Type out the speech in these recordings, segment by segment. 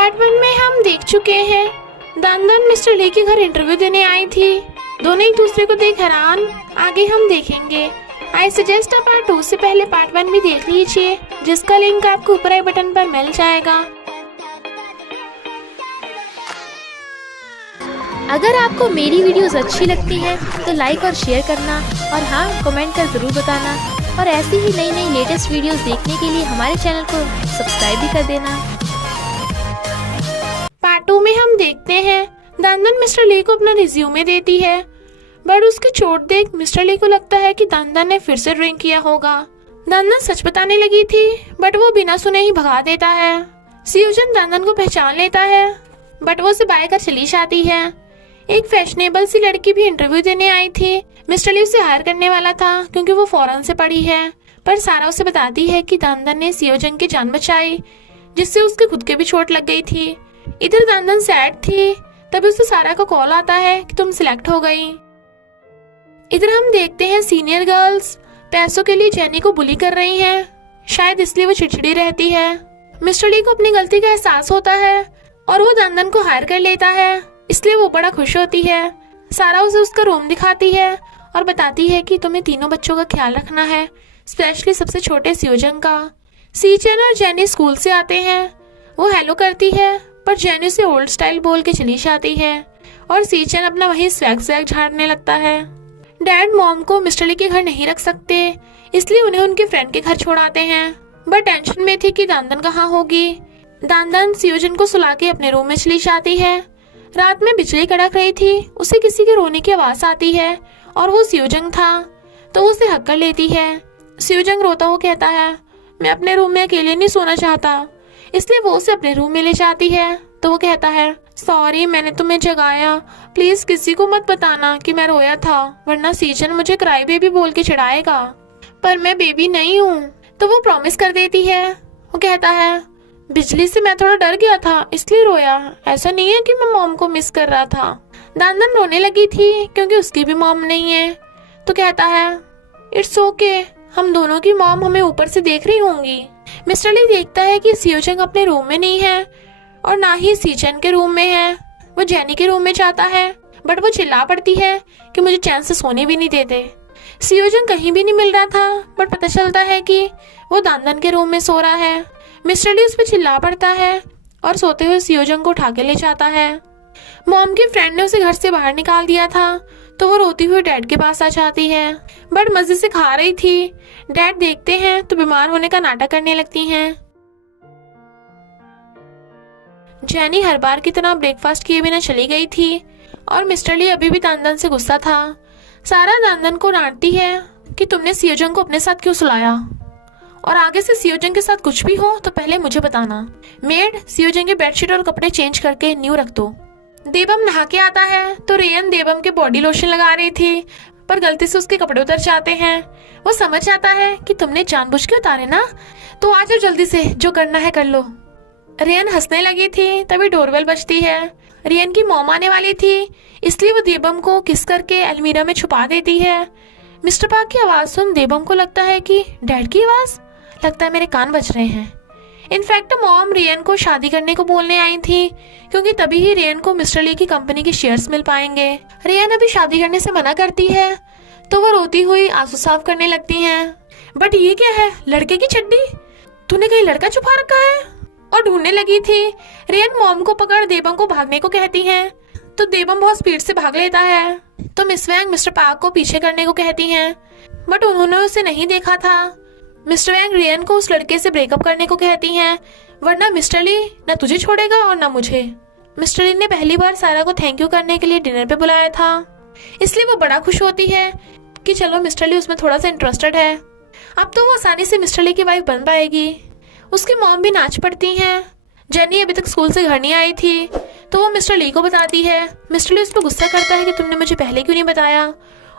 Part 1 में हम देख चुके हैं दानदान मिस्टर ली के घर इंटरव्यू देने आई थी। दोनों एक दूसरे को देख हैरान। आगे हम देखेंगे। आई सजेस्ट आप पार्ट 2 से पहले पार्ट 1 भी देख लीजिए, जिसका लिंक आपको ऊपर आई बटन पर मिल जाएगा। अगर आपको मेरी वीडियोस अच्छी लगती हैं तो लाइक और शेयर करना, और हाँ, कमेंट कर ज़रूर बताना। और ऐसी ही नई नई लेटेस्ट वीडियोस देखने के लिए हमारे चैनल को सब्सक्राइब भी कर देना। पार्ट 2 में हम देखते हैं दानदान मिस्टर ली को अपना रिज्यूमे देती है, बट उसकी चोट देख मिस्टर ली को लगता है कि दानदान ने फिर से ड्रिंक किया होगा। दानदान सच बताने लगी थी, बट वो बिना सुने ही भगा देता है। सियोजन दानदान को पहचान लेता है, बट वो उसे बाय कर चली जाती है। एक फैशनेबल सी लड़की भी इंटरव्यू देने आई थी। मिस्टर ली उसे हायर करने वाला था क्योंकि वो फॉरेन से पढ़ी है, पर सारा उसे बताती है कि दानदान ने सियोजन की जान बचाई, जिससे उसके खुद के भी चोट लग गई थी। इधर दानदान सैड थी, तभी उसे सारा का कॉल आता है कि तुम सिलेक्ट हो गई। इधर हम देखते हैं सीनियर गर्ल्स पैसों के लिए जेनी को बुली कर रही हैं, शायद इसलिए वो चिड़चिड़ी रहती है। मिस्टर ली को अपनी गलती का एहसास होता है और वो दानदान को हायर कर लेता है, इसलिए वो बड़ा खुश होती है। सारा उसे उसका रूम दिखाती है और बताती है कि तुम्हें तीनों बच्चों का ख्याल रखना है, स्पेशली सबसे छोटे सियोजन का। सीचन और जेनी स्कूल से आते हैं। वो हेलो करती है, पर जेनी उसे ओल्ड स्टाइल बोल के चली जाती है और सीचन अपना वही स्वैग झाड़ने लगता है। डैड मॉम को मिस्टर ली के घर नहीं रख सकते, इसलिए उन्हें उनके फ्रेंड के घर छोड़ाते हैं। बट टेंशन में थी कि दानदान कहाँ होगी। दानदान सियोजन को सुला के अपने रूम में चली जाती है। रात में बिजली कड़क रही थी, उसे किसी के रोने की आवाज आती है और वो सियोजंग था, तो वो उसे हक कर लेती है। सियोजंग रोता हुआ कहता है, मैं अपने रूम में अकेले नहीं सोना चाहता, इसलिए वो उसे अपने रूम में ले जाती है। तो वो कहता है, सॉरी मैंने तुम्हें जगाया, प्लीज किसी को मत बताना कि मैं रोया था, वरना सीजन मुझे क्राई बेबी बोल के चिढ़ाएगा। पर मैं बेबी नहीं हूँ। तो वो प्रॉमिस कर देती है। वो कहता है, बिजली से मैं थोड़ा डर गया था इसलिए रोया, ऐसा नहीं है कि मैं मॉम को मिस कर रहा था। दानदान रोने लगी थी क्योंकि उसकी भी मॉम नहीं है। तो कहता है, इट्स ओके, हम दोनों की मॉम हमें ऊपर से देख रही होंगी। मिस्टर ली देखता है कि सियोजंग अपने रूम में नहीं है और ना ही सीचन के रूम में है। वो जेनी के रूम में जाता है, बट वो चिल्ला पड़ती है कि मुझे चैन से सोने भी नहीं देते। सियोजंग कहीं भी नहीं मिल रहा था, बट पता चलता है कि वो दानदान के रूम में सो रहा है। मिस्टर ली उस पर चिल्ला पड़ता है और सोते हुए सियोजंग को उठा के ले जाता है। मॉम की फ्रेंड ने उसे घर से बाहर निकाल दिया था, तो वो रोती हुई डैड के पास आ जाती है, बट मजे से खा रही थी। डैड देखते हैं तो बीमार होने का नाटक करने लगती हैं। जेनी हर बार की तरह ब्रेकफास्ट किए बिना चली गई थी और मिस्टर ली अभी भी दानदान से गुस्सा था। सारा दानदान को डांटती है कि तुमने सियोजंग को अपने साथ क्यों सुलाया, और आगे से सियोजंग के साथ कुछ भी हो तो पहले मुझे बताना। मेड सियोजंग की बेडशीट और कपड़े चेंज करके न्यू रख दो। देबम नहा के आता है तो रेयन देबम के बॉडी लोशन लगा रही थी, पर गलती से उसके कपड़े उतर जाते हैं। वो समझ जाता है कि तुमने जानबूझ के उतारे ना, तो आ जाओ जल्दी से, जो करना है कर लो। रेयन हंसने लगी थी, तभी डोरबेल बजती है। रेयन की मॉम आने वाली थी, इसलिए वो देबम को किस करके अलमीरा में छुपा देती है। मिस्टर पार्क की आवाज सुन देबम को लगता है कि डैड की आवाज, लगता है मेरे कान बज रहे हैं। इनफैक्ट मॉम रेयन को शादी करने को बोलने आई थी, क्योंकि तभी ही रेयन को मिस्टर ली की कंपनी के शेयर्स मिल पाएंगे। रेयन अभी शादी करने से मना करती है, तो वो रोती हुई आंसू साफ करने लगती हैं। बट ये क्या है, लड़के की चड्डी, तूने कहीं लड़का छुपा रखा है? और ढूंढने लगी थी। रेयन मॉम को पकड़ देबम को भागने को कहती है, तो देबम बहुत स्पीड से भाग लेता है। तो मिस वैंग मिस्टर पार्क को पीछे करने को कहती हैं, बट उन्होंने उसे नहीं देखा था। मिस्टर वैंग रेयन को उस लड़के से ब्रेकअप करने को कहती हैं, वरना मिस्टर ली ना तुझे छोड़ेगा और ना मुझे। मिस्टर ली ने पहली बार सारा को थैंक यू करने के लिए डिनर पे बुलाया था, इसलिए वो बड़ा खुश होती है कि चलो मिस्टर ली उसमें थोड़ा सा इंटरेस्टेड है। अब तो वो आसानी से मिस्टर ली की वाइफ बन पाएगी। उसकी मॉम भी नाच पड़ती हैं। जेनी अभी तक स्कूल से घर नहीं आई थी, तो वो मिस्टर ली को बताती है। मिस्टर ली उस पर गुस्सा करता है कि तुमने मुझे पहले क्यों नहीं बताया,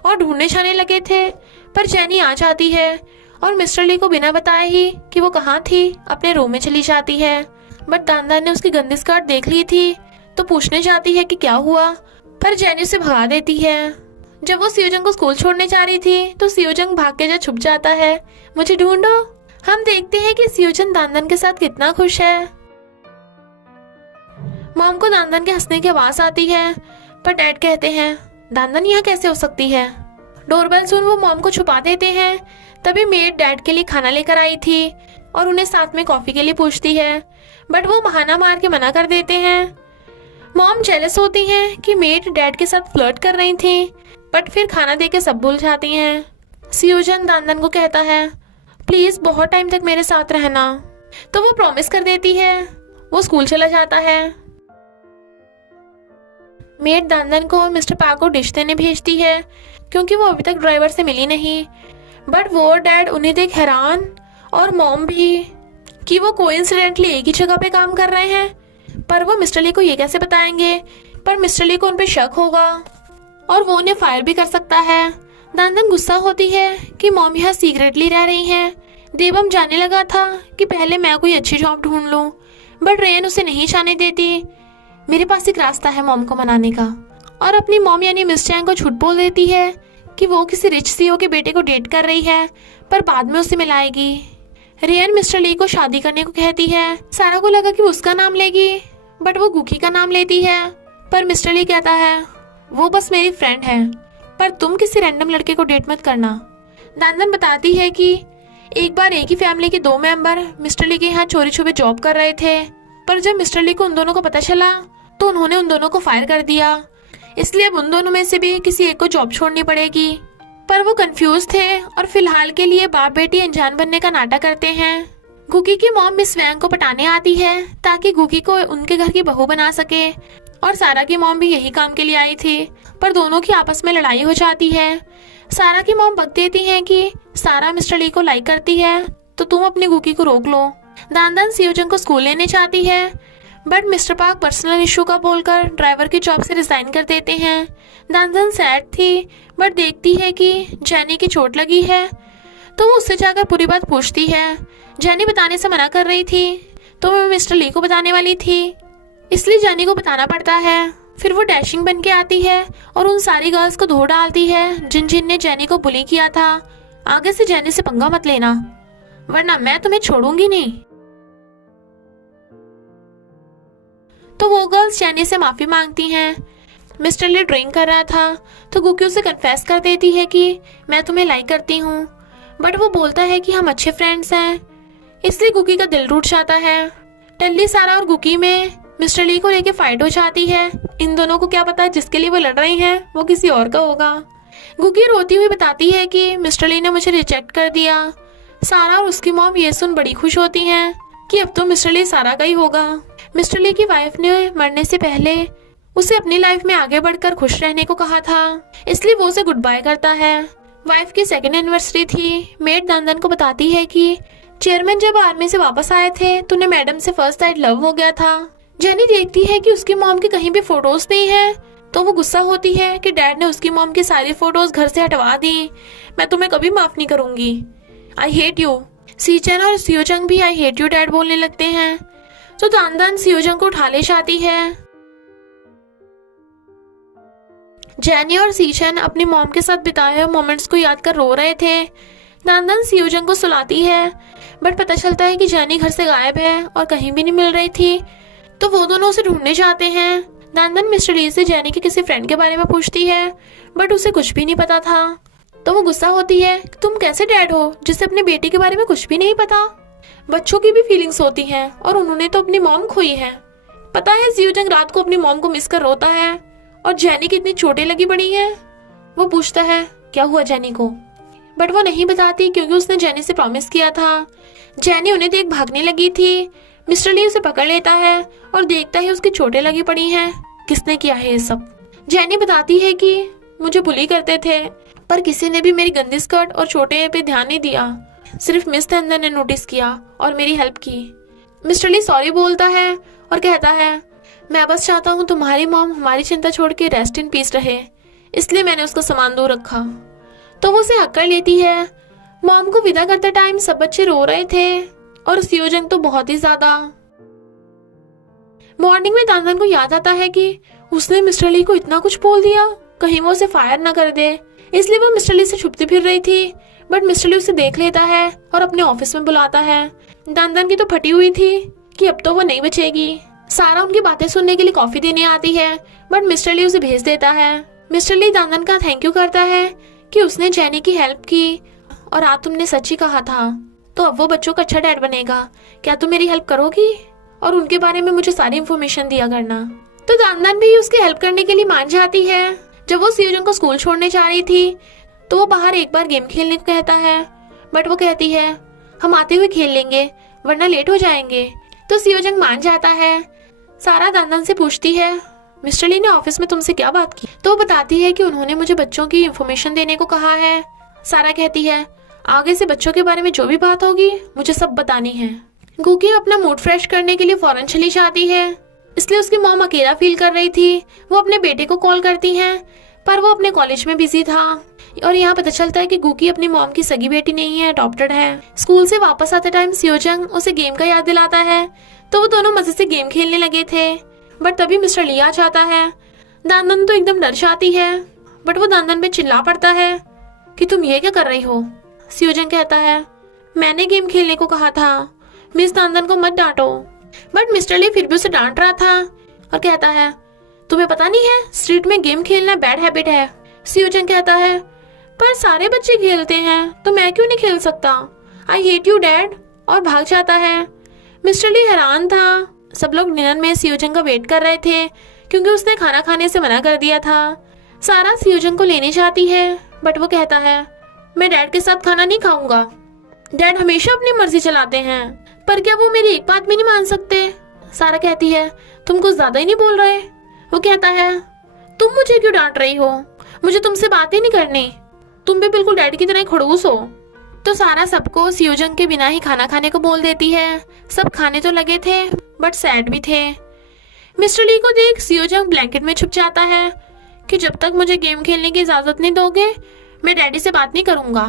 और ढूंढने जाने लगे थे, पर जेनी आ जाती है और मिस्टर ली को बिना बताए ही कि वो कहाँ थी अपने रूम में चली जाती है। बट दानदान ने उसकी गंदी स्कर्ट देख ली थी, तो पूछने जाती है कि क्या हुआ, पर जेनी उसे भगा देती है। जब वो सियोजंग को स्कूल छोड़ने जा रही थी, तो सियोजंग भाग के जा छुप जाता है, मुझे ढूंढो। हम देखते हैं कि सियोजन दानदान के साथ कितना खुश है। को दानदन के हंसने की आवाज आती है, पर डैड कहते हैं दानदन यहाँ कैसे हो सकती है। डोरबेल सुन वो मॉम को छुपा देते हैं। तभी मेड डैड के लिए खाना लेकर आई थी और उन्हें साथ में कॉफी के लिए पूछती है, बट वो बहाना मार के मना कर देते हैं। मॉम जेलस होती हैं कि मेड डैड के साथ फ्लर्ट कर रही थी, बट फिर खाना देके सब भूल जाती हैं। सियोजन दानदन को कहता है प्लीज बहुत टाइम तक मेरे साथ रहना, तो वो प्रॉमिस कर देती है। वो स्कूल चला जाता है। मेड दानदन को मिस्टर पार्क को डिश देने भेजती है क्योंकि वो अभी तक ड्राइवर से मिली नहीं, बट वो और डैड उन्हें देख हैरान और मॉम भी कि वो कोइंसिडेंटली एक ही जगह पे काम कर रहे हैं। पर वो मिस्टर ली को ये कैसे बताएंगे, पर मिस्टर ली को उन पे शक होगा और वो उन्हें फायर भी कर सकता है। दानदन गुस्सा होती है कि मॉम यहाँ सीक्रेटली रह रही हैं। देवम जाने लगा था कि पहले मैं कोई अच्छी जॉब ढूंढ लूं, बट रेन उसे नहीं जाने देती। मेरे पास एक रास्ता है मॉम को मनाने का, और अपनी मॉम यानी मिस चैंग को झूठ बोल देती है कि वो किसी रिच सीईओ के बेटे को डेट कर रही है, पर बाद में उसे मिलाएगी। रेन मिस्टर ली को शादी करने को कहती है। सारा को लगा कि वो उसका नाम लेगी, बट वो गुकी का नाम लेती है। पर मिस्टर ली कहता है वो बस मेरी फ्रेंड है, पर तुम किसी रैंडम लड़के को डेट मत करना। दानदन बताती है कि एक बार एक ही फैमिली के 2 मेंबर मिस्टर ली के यहाँ चोरी छुपे जॉब कर रहे थे, पर जब मिस्टर ली को उन दोनों को पता चला तो उन्होंने उन दोनों को फायर कर दिया। इसलिए अब उन दोनों में से भी किसी एक को जॉब छोड़नी पड़ेगी। पर वो कंफ्यूज थे और फिलहाल के लिए बाप बेटी अनजान बनने का नाटक करते हैं। गुकी की मॉम मिस वैंग को पटाने आती है ताकि गुकी को उनके घर की बहू बना सके, और सारा की मॉम भी यही काम के लिए आई थी, पर दोनों की आपस में लड़ाई हो जाती है। सारा की मॉम बक देती है कि सारा मिस्टर ली को लाइक करती है, तो तुम अपनी गुकी को रोक लो। दानदन सियोजन को स्कूल लेने चाहती है, but mister park personal issue का बोलकर ड्राइवर की जॉब से रिजाइन कर देते हैं। दानदन सैड थी, बट देखती है कि जैनी की चोट लगी है, तो वो उससे जाकर पूरी बात पूछती है। जैनी बताने से मना कर रही थी, तो वो मिस्टर ली को बताने वाली थी, इसलिए जैनी को बताना पड़ता है। फिर वो डैशिंग बन के आती है और उन सारी गर्ल्स को धो डालती है जिन जिन ने जैनी को बुली किया था। आगे से जैनी से पंगा मत लेना, वरना मैं तुम्हें छोड़ूंगी नहीं। तो वो गर्ल्स जैनी से माफी मांगती हैं। मिस्टर ली ड्रिंक कर रहा था, तो गुकी उसे कन्फेस कर देती है कि मैं तुम्हें लाइक करती हूँ, बट वो बोलता है कि हम अच्छे फ्रेंड्स हैं, इसलिए गुकी का दिल टूट जाता है। टल्ली, सारा और गुकी में मिस्टर ली को लेके फाइट हो जाती है। इन दोनों को क्या पता जिसके लिए वो लड़ रही हैं वो किसी और का होगा। गुकी रोती हुई बताती है कि मिस्टर ली ने मुझे रिजेक्ट कर दिया। सारा और उसकी मॉम ये सुन बड़ी खुश होती हैं कि अब तो मिस्टर ली सारा का ही होगा। मिस्टर ली की वाइफ ने मरने से पहले उसे अपनी लाइफ में आगे बढ़कर खुश रहने को कहा था, इसलिए वो उसे गुड बाय करता है। वाइफ की 2nd एनिवर्सरी थी। मेड दानदन को बताती है कि चेयरमैन जब आर्मी से वापस आए थे तो उन्हें मैडम से फर्स्ट नाइट लव हो गया था। जेनी देखती है कि उसकी मॉम की कहीं भी फोटोज नहीं है, तो वो गुस्सा होती है कि डैड ने उसकी मॉम की सारी फोटोज घर से हटवा दी। मैं तुम्हें कभी माफ नहीं करूंगी, आई हेट यू। सीचन और सियोजंग भी आई हेट यू डैड बोलने लगते हैं, तो दानदन सियोजंग को उठा ले जाती है। जेनी और सीचन अपनी मॉम के साथ बिताए हुए मोमेंट्स को याद कर रो रहे थे। दानदन सियोजंग को सुलाती है, बट पता चलता है कि जेनी घर से गायब है और कहीं भी नहीं मिल रही थी, तो वो दोनों उसे ढूंढने जाते हैं। दानदन मिस्टर ली से जेनी के किसी फ्रेंड के बारे में पूछती है, बट उसे कुछ भी नहीं पता था, तो वो गुस्सा होती है तुम कैसे डैड हो जिसे अपने बेटी के बारे में कुछ भी नहीं पता। बच्चों की भी फीलिंग्स होती हैं और उन्होंने तो अपनी मॉम खोई है। पता है सियोजंग रात को अपनी मॉम को मिस कर रोता है, और जेनी की इतनी चोटें लगी पड़ी हैं। वो पूछता है क्या हुआ जेनी को, बट वो नहीं बताती क्योंकि उसने जेनी से प्रॉमिस किया था। जेनी उन्हें देख भागने लगी थी। मिस्टर ली उसे पकड़ लेता है और देखता है उसकी चोटें लगी पड़ी हैं। किसने किया है ये सब? जेनी बताती है कि मुझे बुली करते थे, पर किसी ने भी मेरी गंदी स्कर्ट और चोटें पे ध्यान नहीं दिया, सिर्फ मिस तंदर ने नोटिस किया और मेरी हेल्प की। मिस्टर ली सॉरी बोलता है और कहता है मैं बस चाहता हूँ तुम्हारी मॉम हमारी चिंता छोड़ के रेस्ट इन पीस रहे, इसलिए मैंने उसका सामान दूर रखा। तो वो उसे हक कर लेती है। मॉम को विदा करते टाइम सब बच्चे रो रहे थे और सियोजंग तो बहुत ही ज्यादा। मॉर्निंग में दानदन को याद आता है कि उसने मिस्टर ली को इतना कुछ बोल दिया, कहीं वो उसे फायर ना कर दे, इसलिए वो मिस्टर ली से छुपती फिर रही थी। बट मिस्टर ली उसे देख लेता है और अपने ऑफिस में बुलाता है। दानदन की तो फटी हुई थी कि अब तो वो नहीं बचेगी। सारा उनकी बातें सुनने के लिए कॉफी देने आती है, बट मिस्टर ली उसे भेज देता है। मिस्टर ली दानदन का थैंक यू करता है कि उसने जेनी की हेल्प की, और आज तुमने सच ही कहा था, तो अब वो बच्चों का अच्छा डैड बनेगा। क्या तुम मेरी हेल्प करोगी और उनके बारे में मुझे सारी इन्फॉर्मेशन दिया करना। तो दानदन भी उसकी हेल्प करने के लिए मान जाती है। जब वो सियोजंग को स्कूल छोड़ने जा रही थी तो वो बाहर एक बार गेम खेलने को कहता है, बट वो कहती है हम आते हुए खेल लेंगे वरना लेट हो जाएंगे। तो सियोजंग मान जाता है। सारा दानदन से पूछती है मिस्टर ली ने ऑफिस में तुमसे क्या बात की, तो वो बताती है कि उन्होंने मुझे बच्चों की इंफॉर्मेशन देने को कहा है। सारा कहती है आगे से बच्चों के बारे में जो भी बात होगी मुझे सब बतानी है। गुकी अपना मूड फ्रेश करने के लिए फौरन चली जाती है, इसलिए उसकी मॉम अकेला फील कर रही थी। वो अपने बेटे को कॉल करती हैं, पर वो अपने कॉलेज में बिजी था। और यहाँ पता चलता है कि गुकी अपनी मॉम की सगी बेटी नहीं है, अडॉप्टेड है। स्कूल से वापस आते टाइम सियोजंग उसे गेम का याद दिलाता है, तो वो दोनों मजे से गेम खेलने लगे थे। बट तभी मिस्टर ली आ जाता है। दानदन तो एकदम डर जाती है, बट वो दानदन पे चिल्ला पड़ता है कि तुम ये क्या कर रही हो। सियोजंग कहता है मैंने गेम खेलने को कहा था, मिस दानदन को मत डांटो। बट मिस्टर ली फिर भी उसे डांट रहा था और कहता है तुम्हें पता नहीं है स्ट्रीट में गेम खेलना बैड हैबिट है। सियोजंग कहता है पर सारे बच्चे खेलते हैं तो मैं क्यों नहीं खेल सकता, आई हेट यू डैड, और भाग जाता है। मिस्टर ली हैरान था। सब लोग डिनर में सियोजंग का वेट कर रहे थे क्योंकि उसने खाना खाने से मना कर दिया था। सारा सियोजंग को लेने जाती है, बट वो कहता है मैं डैड के साथ खाना नहीं खाऊंगा। डैड हमेशा अपनी मर्जी चलाते हैं, पर क्या वो मेरी एक बात भी नहीं मान सकते। सारा कहती है तुम कुछ ज्यादा ही नहीं बोल रहे। वो कहता है तुम मुझे क्यों डांट रही हो, मुझे तुमसे बात ही नहीं करनी, तुम भी बिल्कुल डैड की तरह खड़ूस हो। तो सारा सबको सियोजंग के बिना ही खाना खाने को बोल देती है। सब खाने तो लगे थे बट सैड भी थे। मिस्टर ली को देख सियोजंग ब्लैंकेट में छुप जाता है कि जब तक मुझे गेम खेलने की इजाजत नहीं दोगे मैं डैडी से बात नहीं करूंगा।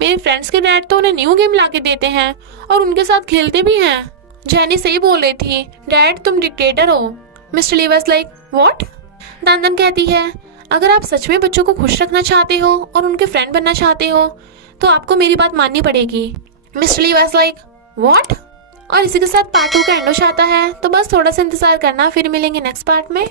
मेरे फ्रेंड्स के डैड तो उन्हें न्यू गेम लाके देते हैं और उनके साथ खेलते भी हैं। जेनी सही बोल रही थी, डैड तुम डिक्टेटर हो। Mister Lee was like what. दानदन कहती है अगर आप सच में बच्चों को खुश रखना चाहते हो और उनके फ्रेंड बनना चाहते हो तो आपको मेरी बात माननी पड़ेगी। Mister Lee was like what. और इसी के साथ पार्ट 2 का एंड हो जाता है। तो बस थोड़ा सा इंतजार करना, फिर मिलेंगे नेक्स्ट पार्ट में।